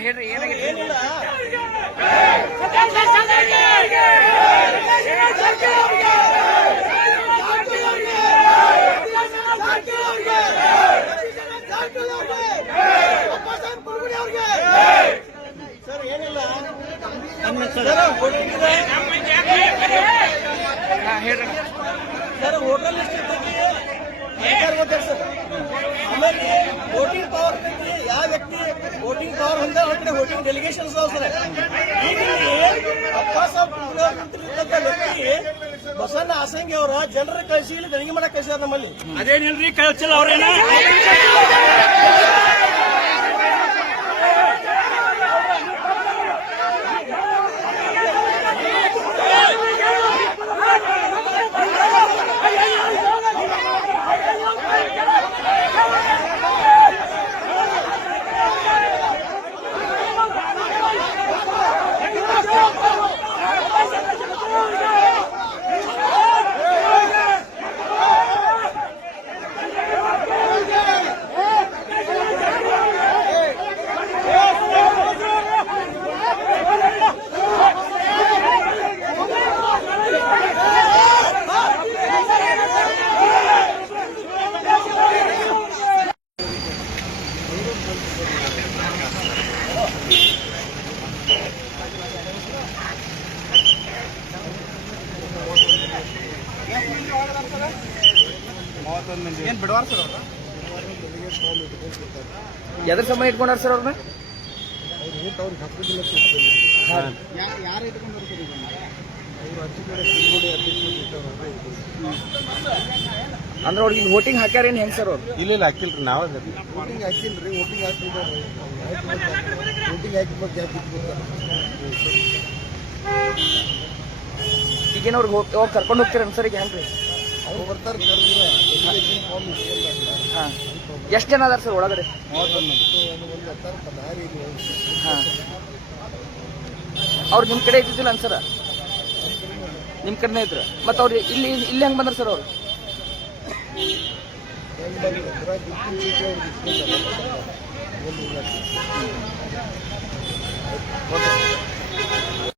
ಹೇಳ್ರಿ sir hotel ಎಷ್ಟು ಆಮೇಲೆ ವೋಟಿಂಗ್ ಪವರ್ ಬಗ್ಗೆ ವ್ಯಕ್ತಿ ವೋಟಿಂಗ್ ಪವರ್ ಹೊಂದ ಕಡೆ ವೋಟಿಂಗ್ ಡೆಲಿಗೇಷನ್ ಅಪ್ಪ ಕುಂತಿರ್ತಕ್ಕಂಥ ವ್ಯಕ್ತಿ ಬಸಣ್ಣ ಆಸಂಗಿ ಅವರ ಜನರ ಕಳಿಸಿ, ಇಲ್ಲಿ ದೇಣಿಗೆ ಮಾಡಕ್ ಕಳಿಸ್ಯಾರ ನಮ್ಮಲ್ಲಿ. ಅದೇನಿಲ್ರಿ ಕಳ್ಸಿಲ್ಲ ಅವ್ರೇನ? ಏನು ಬಿಡವಾರ ಸರ್ ಅವ್ರ ಎದ್ರ ಸಮಯ ಇಟ್ಕೊಂಡಾರ ಸರ್ ಅವ್ರನ್ನ? ಯಾರು ಇಟ್ಕೊಂಡ್ರು ಸರ್ ಅಂದ್ರೆ ಅವ್ರಿಗೆ ವೋಟಿಂಗ್ ಹಾಕ್ಯಾರ ಏನು ಹೆಂಗ್ ಸರ್ ಅವ್ರು? ಇಲ್ಲ ಇಲ್ಲ ಹಾಕಿಲ್ರಿ ನಾವ್ ವೋಟಿಂಗ್ ಹಾಕಿಲ್ರಿ ವೋಟಿಂಗ್ ಹಾಕಿದ್ದಾರೆ ವೋಟಿಂಗ್ ಹಾಕಿ ಅವ್ರಿಗೆ ಹೋಗಿ ಹೋಗಿ ಕರ್ಕೊಂಡು ಹೋಗ್ತೀರ ಸರ್ ಈಗ ಫಾರ್ಮ್ ಇಸ್ಕೊಂಡಾರ ಹಾಂ ಎಷ್ಟು ಜನ ಅದಾರ ಸರ್ ಒಳಗಡೆ ಹಾಂ ಅವ್ರು ನಿಮ್ಮ ಕಡೆ ಇದ್ದಿದ್ದಿಲ್ಲ ಅನ್ಸರ ನಿಮ್ಮ ಕಡೆನೇ ಇದ್ರು ಮತ್ತೆ ಅವ್ರು ಇಲ್ಲಿ ಇಲ್ಲಿ ಹೆಂಗೆ ಬಂದ್ರ ಸರ್ ಅವ್ರು